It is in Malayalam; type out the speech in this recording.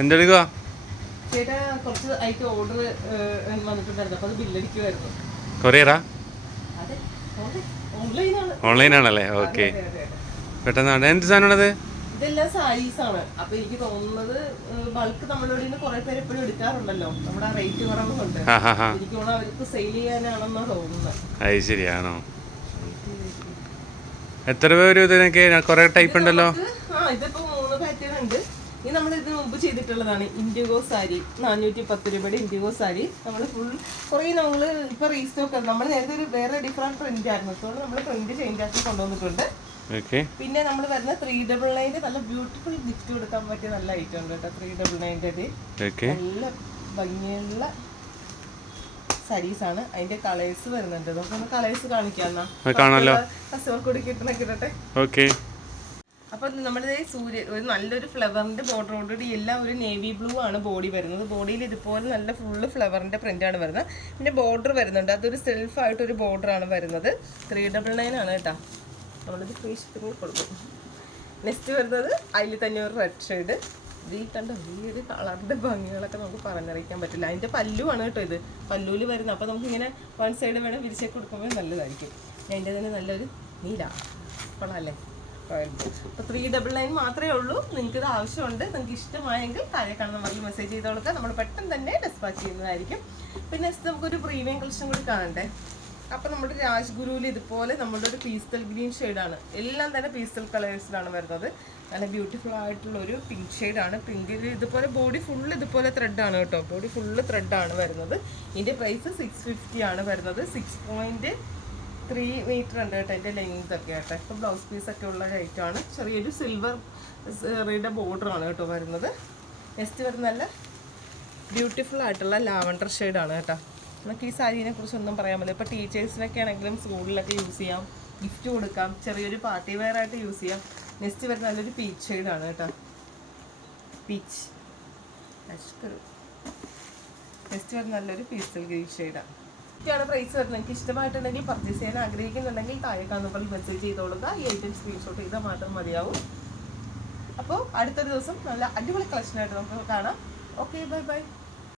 എന്തെടുക്കുക കൊറിയറാ? ഓക്കെ. പെട്ടെന്നാണ് എന്ത് സാധനമാണത്? ഇതെല്ലാം സാരീസ് ആണ്. അപ്പൊ എനിക്ക് തോന്നുന്നത് ബൾക്ക് നമ്മളോട് നിന്ന് കുറെ പേര് എപ്പോഴും എടുക്കാറുണ്ടല്ലോ. നമ്മുടെ റേറ്റ് കുറവുണ്ട് ആ ഹാ ഹാ എനിക്ക് തോന്നുന്നു അവർക്ക് സെയിൽ ചെയ്യാനാണെന്നാ തോന്നുന്നത്. അത് ശരിയാണോ? എത്ര രൂപ വരും ഇതിനൊക്കെ കുറേ ടൈപ്പ് ഉണ്ടല്ലോ. ഇതിപ്പോ ഇത് നമ്മൾ ഇതിന് മുമ്പ് ചെയ്തിട്ടുള്ളതാണ് ഇൻഡിഗോ സാരി നാനൂറ്റി പത്ത് രൂപയുടെ ഇൻഡിഗോ സാരി നമ്മൾ ഫുൾ കുറേ നമ്മൾ ഇപ്പൊ റീസ്റ്റോക്ക് നമ്മൾ നേരത്തെ ഒരു വേറെ ഡിഫറെന്റ് പ്രിന്റ് ആയിരുന്നു. അതുകൊണ്ട് നമ്മൾ പ്രിന്റ് ചേഞ്ച് ആക്കി കൊണ്ടുവന്നിട്ടുണ്ട്. പിന്നെ നമ്മൾ വരുന്ന ത്രീ ഡബിൾ നയന്റെ നല്ല ബ്യൂട്ടിഫുൾ ഗിഫ്റ്റ് കൊടുക്കാൻ പറ്റിയ നല്ല ഐറ്റം ഉണ്ട് കേട്ടോ ത്രീ ഡബിൾ നയന്റെ നല്ല ഭംഗിയുള്ള സാരീസ് ആണ്. അതിന്റെ കളേഴ്സ് വരുന്നുണ്ട്. നമുക്ക് കളേഴ്സ് കാണിക്കാം. കസ്റ്റമർ കൂടി കിട്ടണ കിട്ടട്ടെ ഓക്കെ അപ്പൊ നമ്മുടെ സൂര്യ ഒരു നല്ലൊരു ഫ്ലവറിന്റെ ബോർഡറോടുകൂടി എല്ലാം ഒരു നേവി ബ്ലൂ ആണ് ബോഡി വരുന്നത്. ബോഡിയിൽ ഇതുപോലെ നല്ല ഫുള്ള് ഫ്ലവറിന്റെ പ്രിന്റ് ആണ് വരുന്നത്. പിന്നെ ബോർഡർ വരുന്നുണ്ട്. അതൊരു സെൽഫ് ആയിട്ട് ഒരു ബോർഡർ ആണ് വരുന്നത്. ത്രീ ഡബിൾ നയൻ ആണ് കേട്ടോ. നമ്മളിത് ഫ്രീ കൊടുക്കും. നെക്സ്റ്റ് വരുന്നത് അതിൽ തന്നെ ഒരു റെഡ് ഷെയ്ഡ് ഈ കണ്ട? ഒരു കളറിന്റെ ഭംഗികളൊക്കെ നമുക്ക് പറഞ്ഞറിയിക്കാൻ പറ്റില്ല. അതിന്റെ പല്ലുവാണ് കേട്ടോ ഇത്. പല്ലുവിൽ വരുന്നത്. അപ്പോൾ നമുക്ക് ഇങ്ങനെ വൺ സൈഡ് വേണം വിരിച്ചൊക്കെ കൊടുക്കുമ്പോൾ നല്ലതായിരിക്കും. അതിന്റെ തന്നെ നല്ലൊരു നീല. കൊള്ളാല്ലേ അപ്പോൾ ത്രീ ഡബിൾ നയൻ മാത്രമേ ഉള്ളൂ. നിങ്ങൾക്ക് ഇത് ആവശ്യമുണ്ട്. നിങ്ങൾക്ക് ഇഷ്ടമായെങ്കിൽ താഴെ കാണുന്ന മതി മെസ്സേജ് ചെയ്ത് കൊടുക്കുക. നമ്മൾ പെട്ടെന്ന് തന്നെ ഡെസ്പാച്ച് ചെയ്യുന്നതായിരിക്കും. പിന്നെ നമുക്ക് നമുക്കൊരു പ്രീമിയം കളക്ഷൻ കൂടി കാണണ്ടേ? അപ്പോൾ നമ്മുടെ രാജ്ഗുരുവിൽ ഇതുപോലെ നമ്മളുടെ ഒരു പീസ്റ്റൽ ഗ്രീൻ ഷെയ്ഡാണ് എല്ലാം തന്നെ പീസ്റ്റൽ കളേഴ്സിലാണ് വരുന്നത്. നല്ല ബ്യൂട്ടിഫുൾ ആയിട്ടുള്ള ഒരു പിങ്ക് ഷെയ്ഡാണ് പിങ്കിൽ ഇതുപോലെ ബോഡി ഫുൾ ഇതുപോലെ ത്രെഡാണ് കേട്ടോ. ബോഡി ഫുള്ള് ത്രെഡാണ് വരുന്നത്. ഇതിന്റെ പ്രൈസ് സിക്സ് ഫിഫ്റ്റി ആണ് വരുന്നത്. സിക്സ് പോയിന്റ് ത്രീ മീറ്റർ ഉണ്ട് കേട്ടോ അതിന്റെ ലെങ്ത് ഒക്കെ കേട്ടോ. ഇപ്പോൾ ബ്ലൗസ് പീസ് ഒക്കെ ഉള്ള ഐറ്റം ആണ്. ചെറിയൊരു സിൽവർ സെറിയുടെ ബോർഡറാണ് കേട്ടോ വരുന്നത്. നെക്സ്റ്റ് വരുന്ന നല്ല ബ്യൂട്ടിഫുൾ ആയിട്ടുള്ള ലാവണ്ടർ ഷെയ്ഡാണ് കേട്ടോ. നമുക്ക് ഈ സാരീനെ കുറിച്ച് ഒന്നും പറയാൻ പറ്റില്ല. ഇപ്പോൾ ടീച്ചേഴ്സിനൊക്കെ ആണെങ്കിലും സ്കൂളിലൊക്കെ യൂസ് ചെയ്യാം ഗിഫ്റ്റ് കൊടുക്കാം ചെറിയൊരു പാർട്ടി വെയർ ആയിട്ട് യൂസ് ചെയ്യാം. നെക്സ്റ്റ് വരുന്ന നല്ലൊരു പീച്ച് ഷെയ്ഡാണ് കേട്ടോ. പീച്ച് നെക്സ്റ്റ് വരുന്ന നല്ലൊരു പീസൽ ഗ്രീൻ ഷെയ്ഡാണ് ഒക്കെയാണ് പ്രൈസ് വരുന്നത്. നിങ്ങൾക്ക് ഇഷ്ടമായിട്ടുണ്ടെങ്കിൽ പർച്ചേസ് ചെയ്യാൻ ആഗ്രഹിക്കുന്നുണ്ടെങ്കിൽ താഴെ കാണുമ്പോൾ മെസ്സേജ് ചെയ്തോളുക. ഈ ഐറ്റം സ്ക്രീൻഷോട്ട് ചെയ്താൽ മാത്രം മതിയാവും. അപ്പോൾ അടുത്ത ദിവസം നല്ല അടിപൊളി കളക്ഷനായിട്ട് നമുക്ക് കാണാം. Okay bye bye